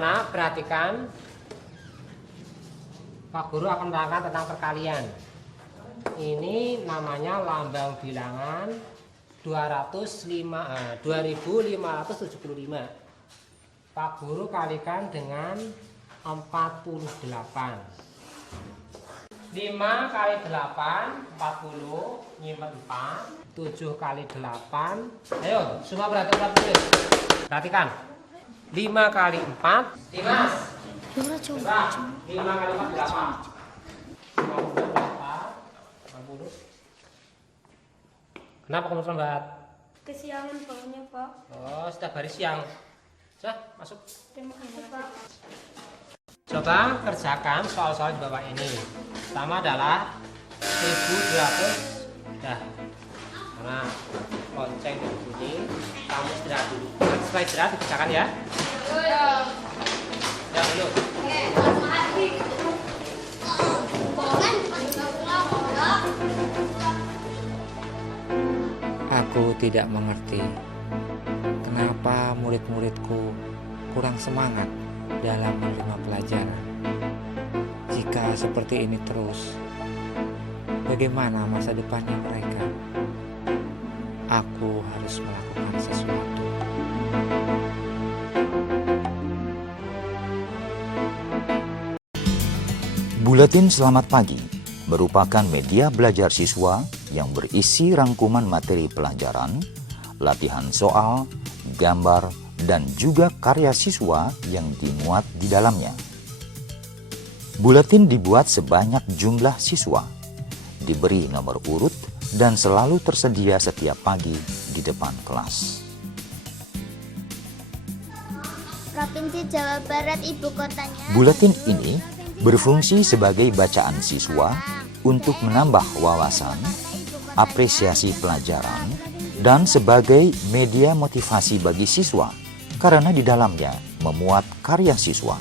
Nah, perhatikan, Pak Guru akan menerangkan tentang perkalian. Ini namanya lambang bilangan 2575. Pak Guru kalikan dengan 48. 5 kali 8, 40, nyimpen 4. 7 kali 8, ayo semua perhatikan. Perhatikan, 5 kali 4, Dimas. Coba, 5 kali 4 berapa? 50. Kenapa kamu terlambat? Kesiangan bangunnya, Pak. Oh, setiap hari siang. Sudah, masuk. Terima kasih, Pak. Coba kerjakan soal-soal di bawah ini. Pertama adalah 1200. Dah. Karena lonceng bunyi, kamu istirahat dulu. Setelah istirahat dikerjakan ya. Ya dulu. Aku tidak mengerti kenapa murid-muridku kurang semangat dalam menerima pelajaran. Jika seperti ini terus, bagaimana masa depannya mereka? Aku harus melakukan sesuatu. Buletin Selamat Pagi merupakan media belajar siswa yang berisi rangkuman materi pelajaran, latihan soal, gambar, dan juga karya siswa yang dimuat di dalamnya. Buletin dibuat sebanyak jumlah siswa, diberi nomor urut, dan selalu tersedia setiap pagi di depan kelas. Provinsi Jawa Barat ibu kotanya. Buletin ini berfungsi sebagai bacaan siswa untuk menambah wawasan, apresiasi pelajaran, dan sebagai media motivasi bagi siswa karena di dalamnya memuat karya siswa.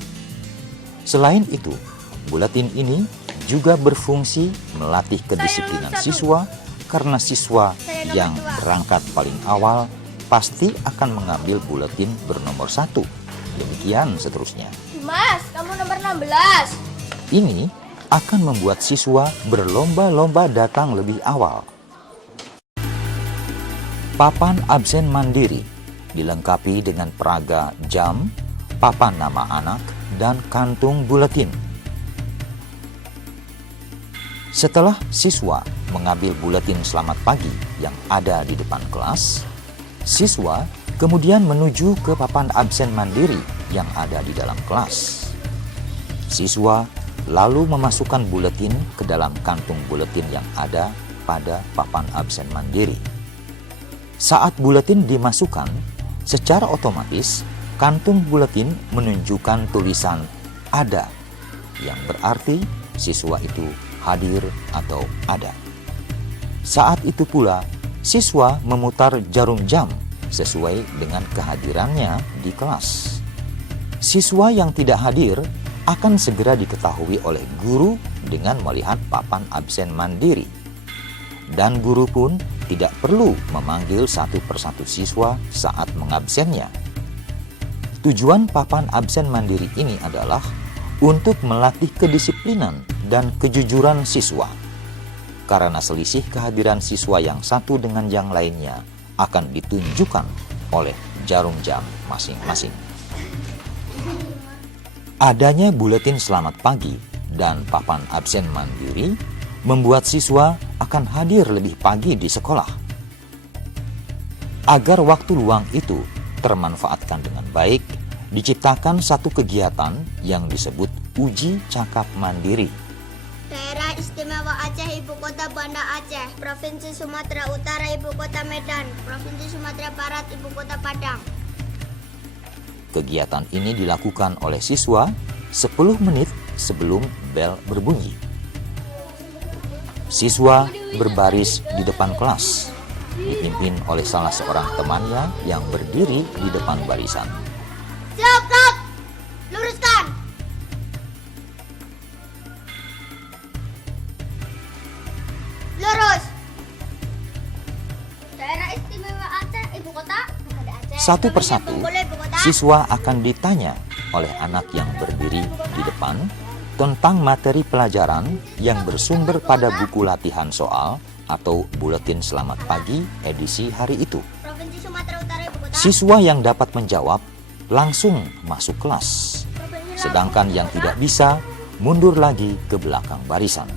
Selain itu, buletin ini juga berfungsi melatih kedisiplinan siswa karena siswa yang berangkat paling awal pasti akan mengambil buletin bernomor 1. Demikian seterusnya. Mas, kamu nomor 16. Ini akan membuat siswa berlomba-lomba datang lebih awal. Papan absen mandiri dilengkapi dengan peraga jam, papan nama anak, dan kantung buletin. Setelah siswa mengambil buletin selamat pagi yang ada di depan kelas, siswa kemudian menuju ke papan absen mandiri yang ada di dalam kelas. Siswa lalu memasukkan buletin ke dalam kantung buletin yang ada pada papan absen mandiri. Saat buletin dimasukkan, secara otomatis kantung buletin menunjukkan tulisan "ada", yang berarti siswa itu hadir atau ada. Saat itu pula, siswa memutar jarum jam sesuai dengan kehadirannya di kelas. Siswa yang tidak hadir akan segera diketahui oleh guru dengan melihat papan absen mandiri. Dan guru pun tidak perlu memanggil satu persatu siswa saat mengabsennya. Tujuan papan absen mandiri ini adalah untuk melatih kedisiplinan dan kejujuran siswa. Karena selisih kehadiran siswa yang satu dengan yang lainnya akan ditunjukkan oleh jarum jam masing-masing. Adanya buletin selamat pagi dan papan absen mandiri membuat siswa akan hadir lebih pagi di sekolah. Agar waktu luang itu termanfaatkan dengan baik, diciptakan satu kegiatan yang disebut uji cakap mandiri. Daerah Istimewa Aceh, Ibu Kota Banda Aceh. Provinsi Sumatera Utara, Ibu Kota Medan. Provinsi Sumatera Barat, Ibu Kota Padang. Kegiatan ini dilakukan oleh siswa 10 menit sebelum bel berbunyi. Siswa berbaris di depan kelas, dipimpin oleh salah seorang temannya yang berdiri di depan barisan. Siap, luruskan. Lurus. Daerah Istimewa Aceh, Ibu Kota. Satu persatu, siswa akan ditanya oleh anak yang berdiri di depan tentang materi pelajaran yang bersumber pada buku latihan soal atau buletin selamat pagi edisi hari itu. Provinsi Sumatera Utara Ibu Kota. Siswa yang dapat menjawab langsung masuk kelas, sedangkan yang tidak bisa mundur lagi ke belakang barisan.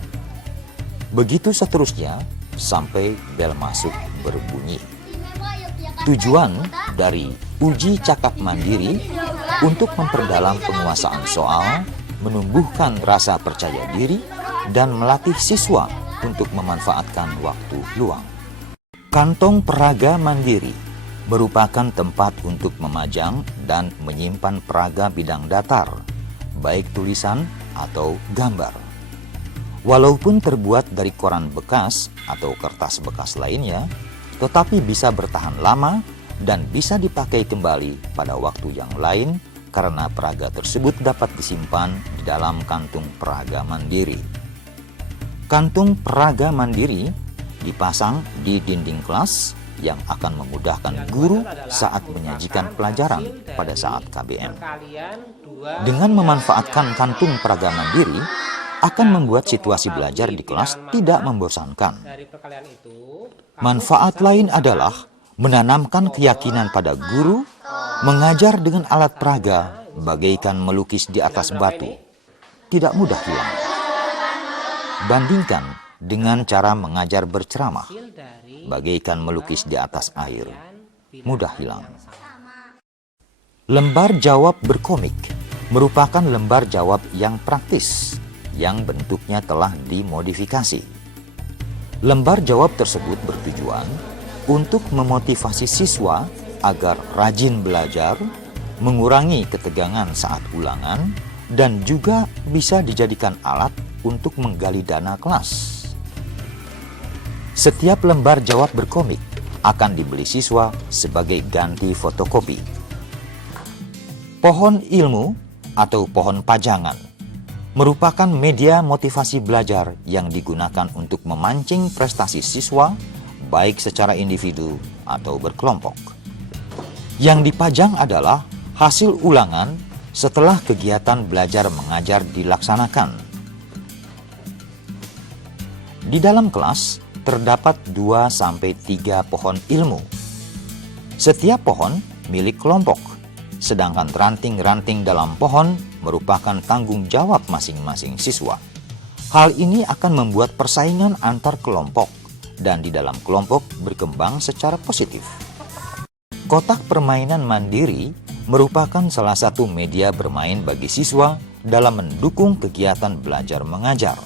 Begitu seterusnya sampai bel masuk berbunyi. Tujuan dari uji cakap mandiri untuk memperdalam penguasaan soal, menumbuhkan rasa percaya diri, dan melatih siswa untuk memanfaatkan waktu luang. Kantong peraga mandiri merupakan tempat untuk memajang dan menyimpan peraga bidang datar, baik tulisan atau gambar. Walaupun terbuat dari koran bekas atau kertas bekas lainnya, tetapi bisa bertahan lama dan bisa dipakai kembali pada waktu yang lain karena peraga tersebut dapat disimpan di dalam kantung peraga mandiri. Kantung peraga mandiri dipasang di dinding kelas yang akan memudahkan guru saat menyajikan pelajaran pada saat KBM. Dengan memanfaatkan kantung peraga mandiri, akan membuat situasi belajar di kelas tidak membosankan. Manfaat lain adalah menanamkan keyakinan pada guru. Mengajar dengan alat peraga bagaikan melukis di atas batu, tidak mudah hilang. Bandingkan dengan cara mengajar berceramah, bagaikan melukis di atas air, mudah hilang. Lembar jawab berkomik merupakan lembar jawab yang praktis, yang bentuknya telah dimodifikasi. Lembar jawab tersebut bertujuan untuk memotivasi siswa agar rajin belajar, mengurangi ketegangan saat ulangan, dan juga bisa dijadikan alat untuk menggali dana kelas. Setiap lembar jawab berkomik akan dibeli siswa sebagai ganti fotokopi. Pohon ilmu atau pohon pajangan merupakan media motivasi belajar yang digunakan untuk memancing prestasi siswa, baik secara individu atau berkelompok. Yang dipajang adalah hasil ulangan setelah kegiatan belajar mengajar dilaksanakan. Di dalam kelas terdapat 2-3 pohon ilmu. Setiap pohon milik kelompok, sedangkan ranting-ranting dalam pohon merupakan tanggung jawab masing-masing siswa. Hal ini akan membuat persaingan antar kelompok dan di dalam kelompok berkembang secara positif. Kotak permainan mandiri merupakan salah satu media bermain bagi siswa dalam mendukung kegiatan belajar mengajar.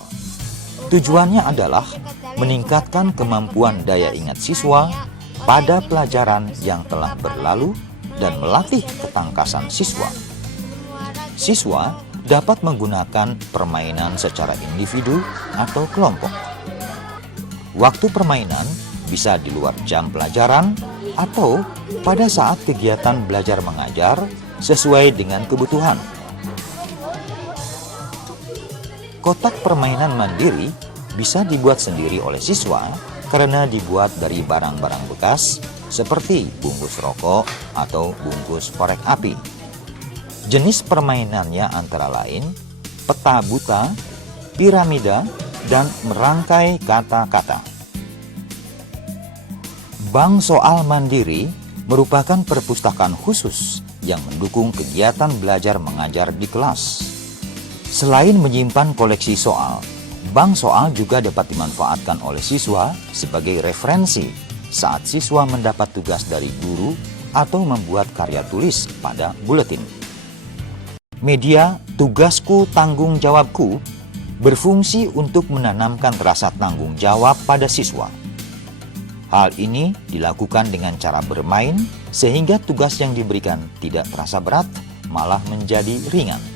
Tujuannya adalah meningkatkan kemampuan daya ingat siswa pada pelajaran yang telah berlalu dan melatih ketangkasan siswa. Siswa dapat menggunakan permainan secara individu atau kelompok. Waktu permainan bisa di luar jam pelajaran atau pada saat kegiatan belajar mengajar sesuai dengan kebutuhan. Kotak permainan mandiri bisa dibuat sendiri oleh siswa karena dibuat dari barang-barang bekas seperti bungkus rokok atau bungkus korek api. Jenis permainannya antara lain peta buta, piramida, dan merangkai kata-kata. Bank soal mandiri merupakan perpustakaan khusus yang mendukung kegiatan belajar mengajar di kelas. Selain menyimpan koleksi soal, bank soal juga dapat dimanfaatkan oleh siswa sebagai referensi saat siswa mendapat tugas dari guru atau membuat karya tulis pada buletin. Media Tugasku Tanggung Jawabku berfungsi untuk menanamkan rasa tanggung jawab pada siswa. Hal ini dilakukan dengan cara bermain sehingga tugas yang diberikan tidak terasa berat, malah menjadi ringan.